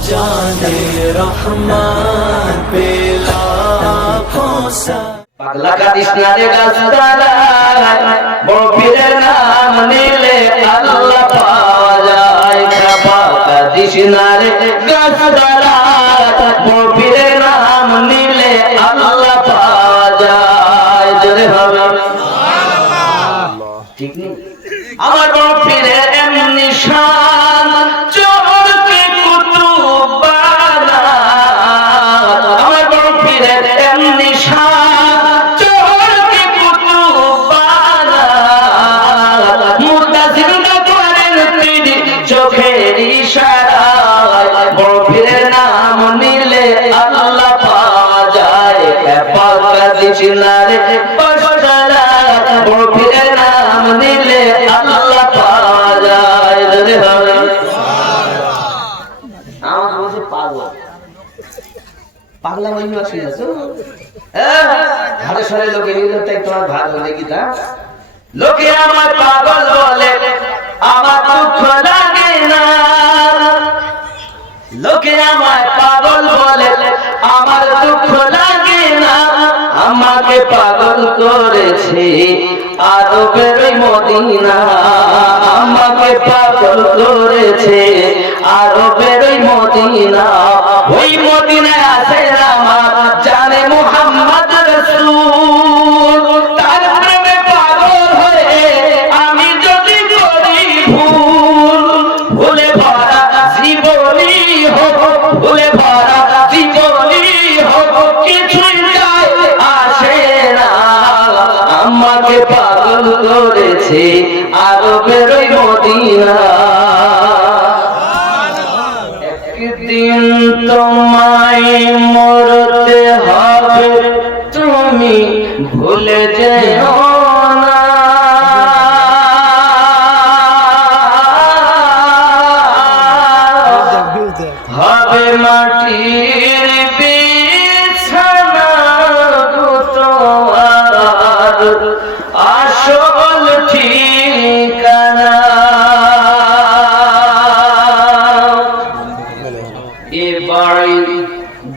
जाने रहमान पे लाखों सा পাগলা কাদিস না রে গাছতলা বড় পীরের নাম নিলে আল্লাহ পাওয়া যায় খাপা কাদিস না রে গাছতলা বড় পীরের নাম নিলে আল্লাহ পাওয়া যায় জোরে হবে সুবহানাল্লাহ ঠিক নেই আমার বড় পীরের এমনি শান চোরকে কুতুব বানা আমার বড় পীরের এমনি শান চোখের ইশারায় বড় পীরের নাম নিলে আল্লাহ পাওয়া যায় পাক কাদিস না রে গাছতলা বড় পীরের নাম নিলে আল্লাহ পাওয়া যায় জোরে হবে সুবহানাল্লাহ আমার বলছে পাগলা বলি আসি আছো ঘরে সরে লোকে নিলে তাই তোমার ভাগ হলে কি তা লোকে আমার পাগল বলে আমার দুঃখ লাগে না লোকে আমায় পাগল বলে আমার দুঃখ লাগে না আমাকে পাগল করেছে আরবের ওই মদিনা আমাকে পাগল করেছে আরবের ওই মদিনা ওই মদিনায় আছে আমার জানে মুহাম্মদ রাসূল তার প্রেমে পাগল হয়ে আমি যদি করি ভুল ভুলে ভরা জীবনী হোক ভুলে ভরা জীবনী হোক কিছুই যায় আসে না আমাকে পাগল করেছে আরবের ওই মদিনা একদিন তোমায় মরতে হবে তুমি ভুলে যেও না হবে মাটির বিছানা গো তোমার আসল ঠিকানা এ বাড়ি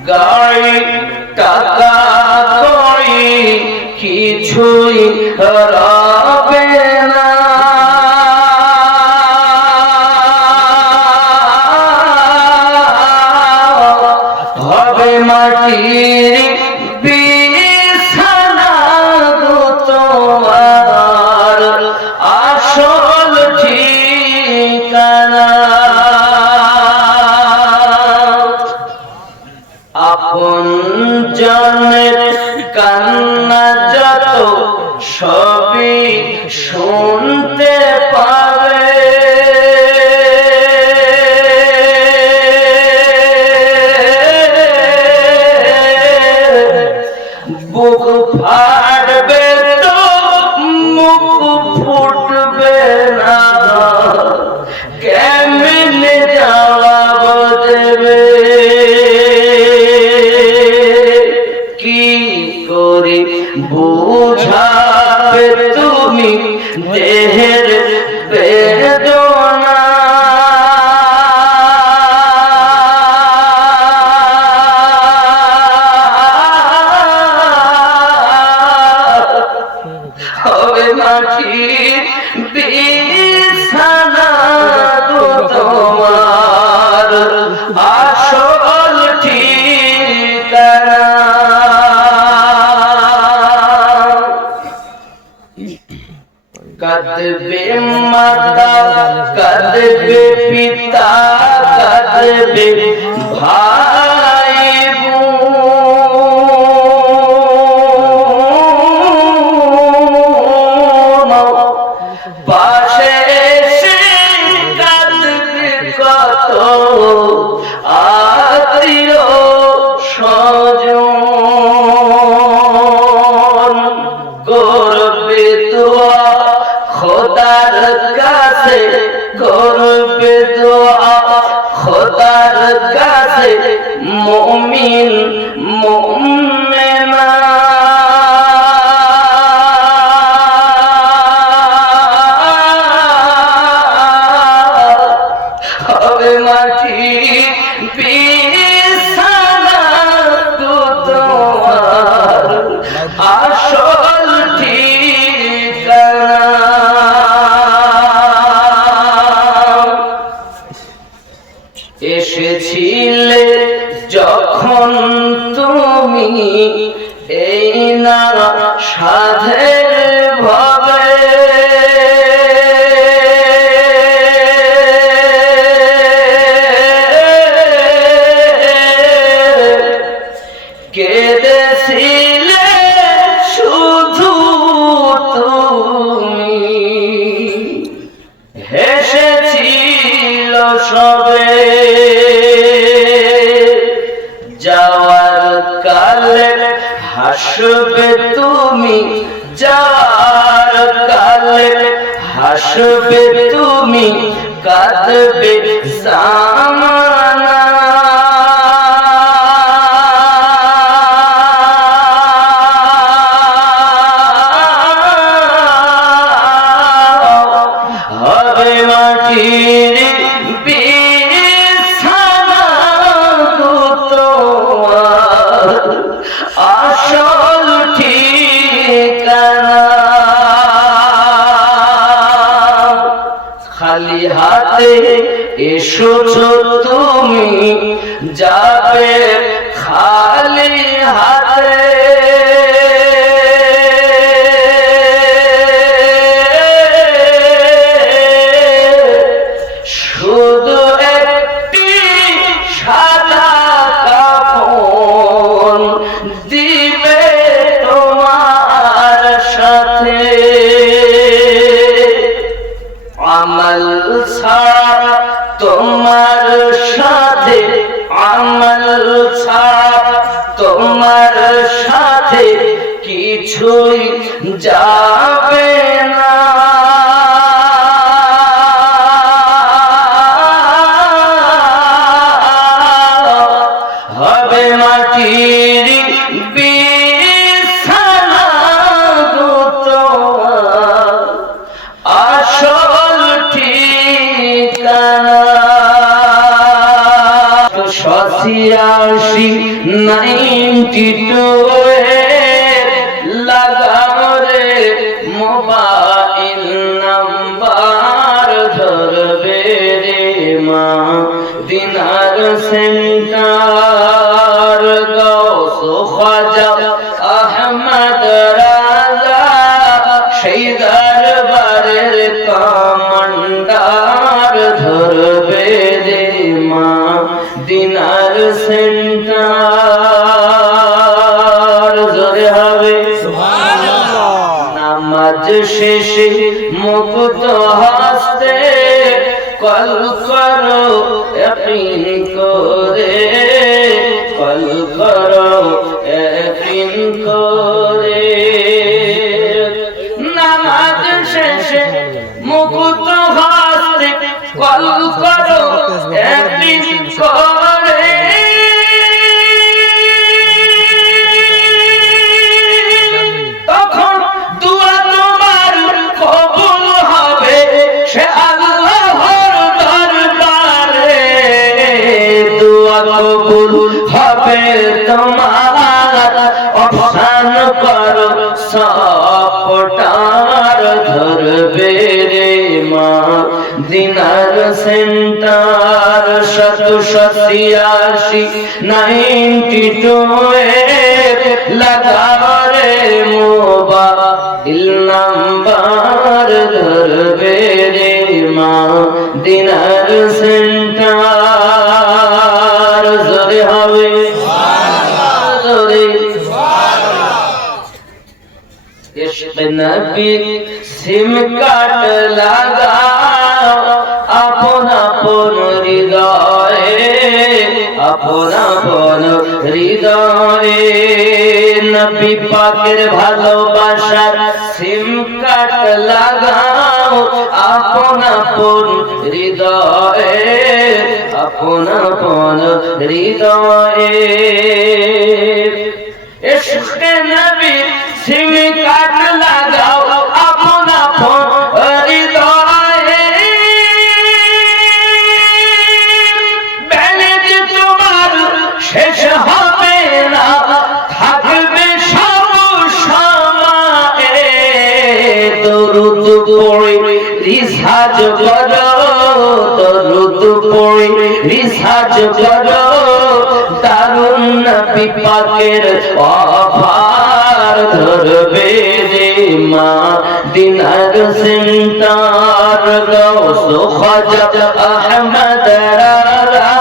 গাড়ি টাকা কড়ি কিছুই রবে না হবে মাটির বিছানা গো তোমার আসল ঠিকানা আপন জনের কান্না যত সবই শুনতে পাবে বুক ফাটবে তো মুখ ফুটবে না কেমনে জবাব দেবে কি করে বুঝাবে তুমি দেহের বেদনা হবে মাটির বিছানা গো তোমার আসল ঠিকানা কাঁদবে মাতা কাঁদবে পিতা কাঁদবে ভাই বোন পাশে এসে কাঁদবে কত আত্মীয় স্বজন করবে দোয়া খোদার কাছে করবে দোয়া খোদার কাছে মুমিন মুমিনা হবে মাটি বিছানা তো তোমার আসল ঠিকানা। এসেছিলে যখন তুমি এই না সাধের ভাবে, কেঁদেছিলে শুধু তুমি, হেসেছিল সবে। যাওয়ার কালে হাসবে তুমি, যাওয়ার কালে হাসবে তুমি, কাঁদবে জামানা। হবে মাটির বিছানা তো তোমার আসল ঠিকানা। খালি হাতে এসেছো তুমি, যাবে খালি হাতে। শুধু একটি সাদা কাফন দিবে তোমার সাথে। আমল ছাড়া তোমার সাথে, আমল ছাড়া তোমার সাথে কিছুই যাবে না। হবে মাটির বিছানা তো তোমার আসল ঠিকানা। 92 লাগাও রে মোবাইল নাম্বার, ধরবে রে মা দিনার সেন্টার। গৌস খাজা আহমদ রাজা সেই দরবারের কমান্ডার, ধরবে রে মা দিনার সেন্টার। জোরে হবে সুবহানাল্লাহ। নামাজ শেষে মুক্ত হস্তে কল করো ইয়াকিন করে, কল করো ইয়াকিন করে। নামাজ শেষে মুক্ত হস্তে কল করো ইয়াকিন করে। তখন দুয়া তোমার কবুল হবে সে আল্লাহর দরবারে। দুয়া কবুল হবে তোমার, অবসান করো সপটার, ধরবে রে মা দিনার সেন্টার। 92 লাগাও রে মোবাইল নাম্বার, ধরবে রে মা দিনার সেন্টার। জোরে হবে জোরে। ইশক নবী সিম কাট লাগাও আপন আপন হৃদয়ে, আপন আপন হৃদয়ে। নবী পাকের ভালোবাসার সিম কাট লাগাও আপন আপন হৃদয়ে, আপন আপন হৃদয়ে। ইশক নবী সিম কাট লাগাও আপন আপন হৃদয়ে। বেনিদিত শেষ হবে না, থাকবে সব সময়ে। দরুদ পড়ে রিসাজ করো, দরুদ পড়ে রিসাজ করো, দারুন নবী পাকের অফার ধরবে রে মদিনার সেন্টার। গৌস খাজা আহমদ রারা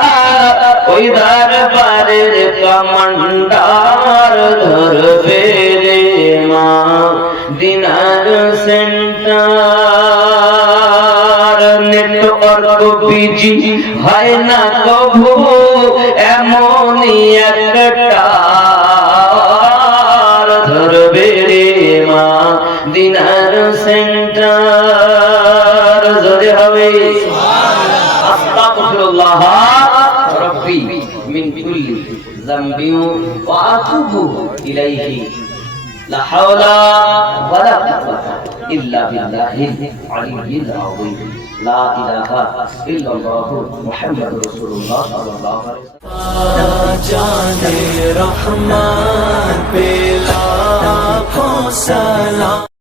ওই দরবারের কমান্ডার ধরবে রে মদিনার সেন্টার। নেটওয়ার্ক বিজি হয় না কভু, এমনই একটা ধরবে রে মদিনার সেন্টার। জোরে হবে আস্তাগফিরুল্লাহ রাব্বি মিন কুল্লি যামবিন ওয়া আতুবু ইলাইহি লা হাওলা ওয়ালা কুওয়াতা ইল্লা বিল্লাহিল আলিয়্যিল আযীম। লা ইলাহা ইল্লাল্লাহু মুহাম্মাদুর রাসূলুল্লাহ সাল্লাল্লাহু আলাইহি ওয়াসাল্লাম। जाने रहमान पे लाखों सलाम।